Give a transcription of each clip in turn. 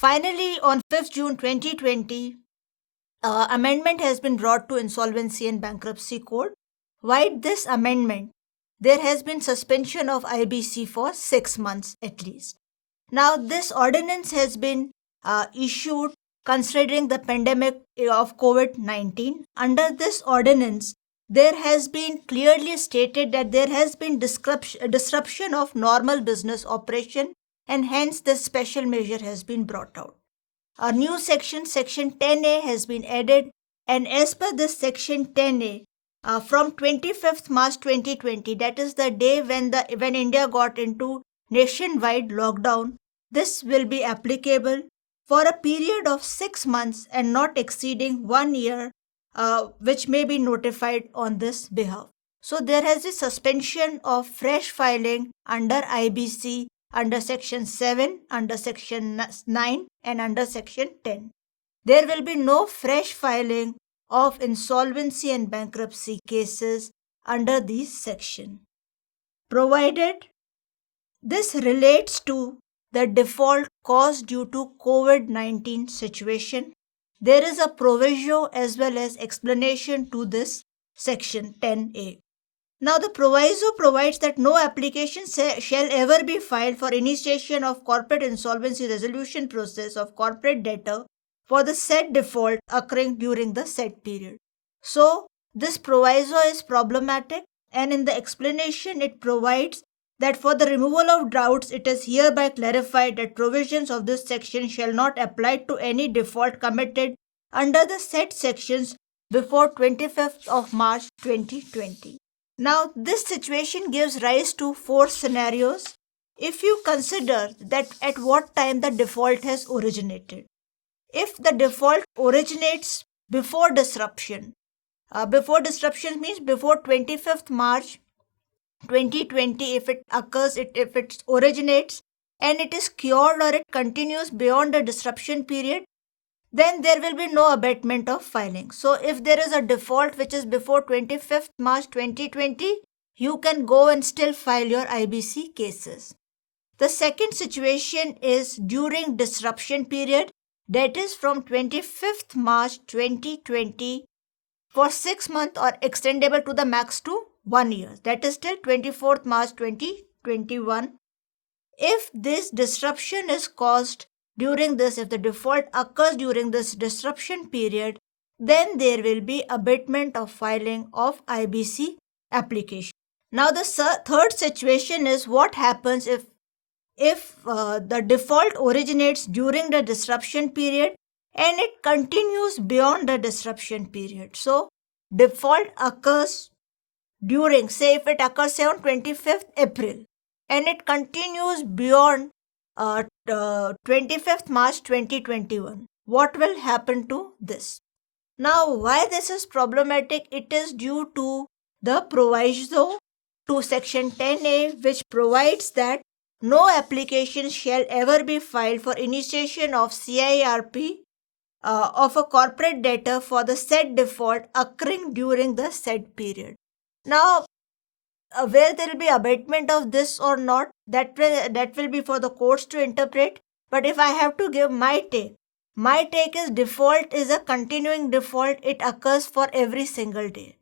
Finally, on 5th June 2020, amendment has been brought to Insolvency and Bankruptcy Code. Why this amendment? There has been suspension of IBC for 6 months at least. Now, this ordinance has been issued considering the pandemic of COVID-19. Under this ordinance, there has been clearly stated that there has been disruption of normal business operation, and hence this special measure has been brought out. A new section, Section 10A, has been added, and as per this Section 10A, from 25th March 2020, that is the day when India got into nationwide lockdown, this will be applicable for a period of 6 months and not exceeding 1 year, which may be notified on this behalf. So there has a suspension of fresh filing under IBC under Section 7, under Section 9, and under Section 10. There will be no fresh filing of insolvency and bankruptcy cases under these sections, provided this relates to the default caused due to COVID-19 situation. There is a proviso as well as explanation to this Section 10A. Now, the proviso provides that no application shall ever be filed for initiation of corporate insolvency resolution process of corporate debtor for the said default occurring during the said period. So, this proviso is problematic, and in the explanation it provides that for the removal of doubts, it is hereby clarified that provisions of this section shall not apply to any default committed under the said sections before 25th of March 2020. Now, this situation gives rise to 4 scenarios if you consider that at what time the default has originated. If the default originates before disruption means before 25th March 2020, if it occurs, if it originates and it is cured or it continues beyond the disruption period, then there will be no abatement of filing. So if there is a default which is before 25th March 2020, you can go and still file your IBC cases. The second situation is during disruption period, that is from 25th March 2020 for 6 months or extendable to the max to 1 year. That is till 24th March 2021. If this disruption is caused if the default occurs during this disruption period, then there will be abatement of filing of IBC application. Now, the third situation is what happens if the default originates during the disruption period and it continues beyond the disruption period. So, default occurs during, say if it occurs on 25th April and it continues beyond 25th March 2021. What will happen to this? Now, why this is problematic? It is due to the proviso to Section 10A, which provides that no application shall ever be filed for initiation of CIRP of a corporate debtor for the said default occurring during the said period. Now, where there will be abatement of this or not, that will be for the courts to interpret. But if I have to give my take is default is a continuing default. It occurs for every single day.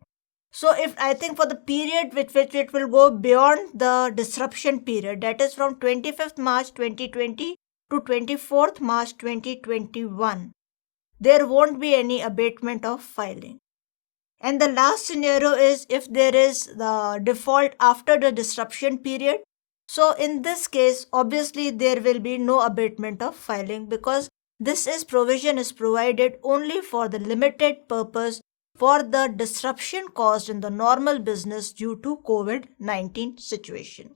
So if I think for the period which it will go beyond the disruption period, that is from 25th March 2020 to 24th March 2021, there won't be any abatement of filing. And the last scenario is if there is the default after the disruption period. So in this case, obviously there will be no abatement of filing because this provision is provided only for the limited purpose for the disruption caused in the normal business due to COVID-19 situation.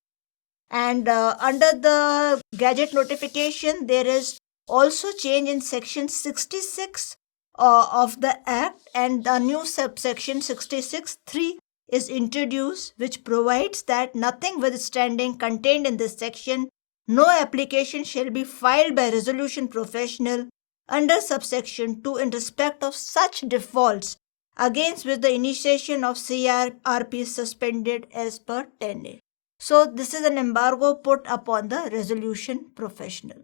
And under the gadget notification, there is also change in section 66 of the Act, and the new subsection 66(3) is introduced, which provides that notwithstanding contained in this section, no application shall be filed by resolution professional under subsection 2 in respect of such defaults against which the initiation of CRP is suspended as per 10A. So this is an embargo put upon the resolution professional.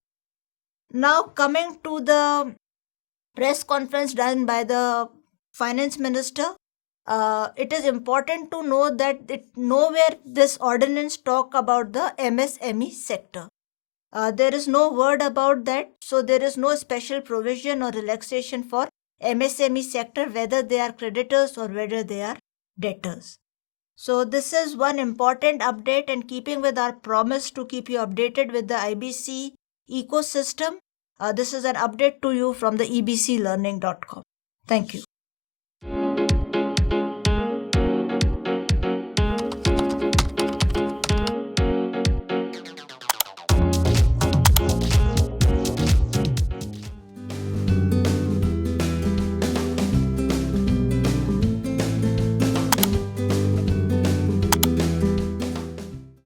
Now, coming to the press conference done by the finance minister, it is important to know that nowhere this ordinance talk about the MSME sector. There is no word about that, so there is no special provision or relaxation for MSME sector, whether they are creditors or whether they are debtors. So this is one important update, and keeping with our promise to keep you updated with the IBC ecosystem, this is an update to you from the ebclearning.com. Thank you.